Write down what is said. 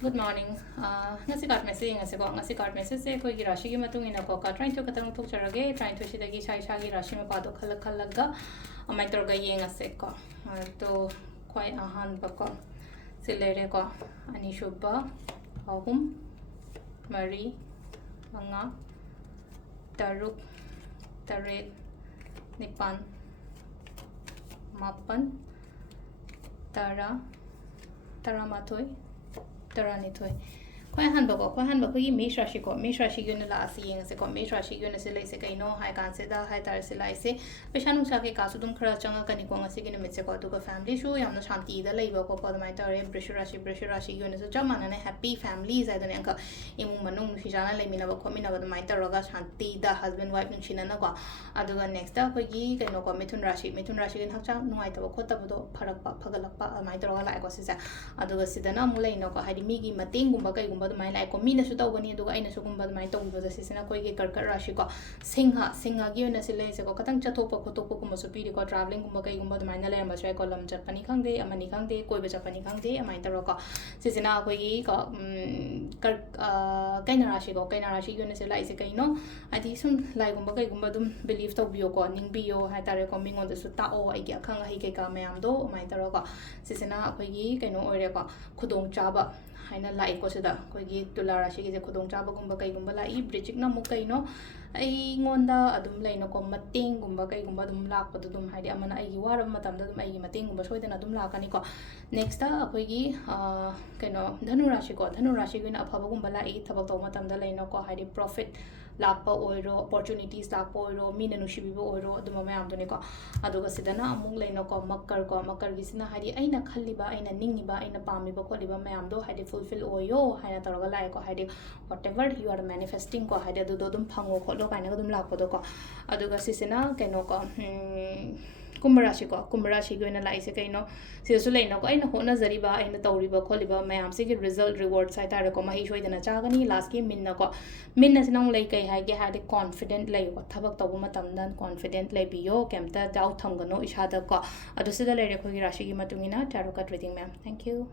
Good morning. Ngasi card message ngasi ko ngasi card message se koi rashi ki matung ina ko ka trying to katang thuk charage trying to shidagi shai shagi rashi me pado khalak khalaga amai tor ga ye ngase ko to koi ahan ba ko silere ko ani shubba ahum mari manga taruk taret nipan mapan tara taramathoi Taranitoy. Quite handbag, quite handbag, you may shashi ko, may shashi unila seeing as a may shashi unisila is a no, I can't say that, I tarsila say, Pishanu Saki Kasudum Krachanga Kanikonga Sigin Mitsako to a family show, Yam the Shanti, the labor for the Mitare, Brishurashi unis a German and a happy families. I don't know Imumanum, Shijana Lemina, Komina, the Mitaraga Shanti, the husband, wife, and Shinanaga. Aduga next up, Pagi, Kanoko, Mitun Rashi in Hacha, no Ita Kota, Parapa, Pagalapa, Mitara like was Aduga Sidana Mula, no, Hadimigi, Mating, Gumba. My like Mina Sutawani do I Nasugum by my tongue was a Sisina Koi Karashiko, Singa given a silence, a Katang Chatopa, Kotopo, Superior, traveling Kumbaka, the Minala, and Mashakolam, Japanikang day, a Manikang day, Koi Japanikang day, a Maitaroka, Sisina Koi, Kainarashi, Unisila, Kaino, I did some like Umbaka, believed of Bioko, Ningbio, Hatare coming on the Sutao, I get Kanga Hikeka, Mayamdo, Maitaroka, Sisina Koi, Kaino Oreka, Kudong Chaba. Haina lai ko sida koigi tulara shigi je khudong chaba gumba kai gumba lai bridge na mu kai no ai ngonda adum lai no ko mating gumba kai gumba dum lak padu dum haidi amana ai wara matam da dum ai mating gumba soidena dum lakani ko next ta koigi kaino dhanu rashi gina aphaba gumba lai thabak to matam da lai no ko haidi profit lakpa oiro opportunities lakpa oiro mina nushibibo oiro aduma mayam duni ko aduga sidana amung lai no ko makkar gi sina haidi aina khalliba aina ningiba aina pamiba ko liba mayam do haidi fulfill oyo haina taraga lai ko haidi whatever you are manifesting ko haidi adu dum phango kholo kaina dum lakpa do ko aduga sisina kaino ko Kumbarashi go in a lice kaino Sisulano I know Hona Zariba and the Tauriba Koliba Mayam Sig result reward site Mahisho than a Chagani last game Minako Minas no like I had a confident like Tabak Tabumatam confident like Bio Kemta Doubt Tangano Ishada ko Adusida Lady Rashi Matumina Taroka treating ma'am. Thank you.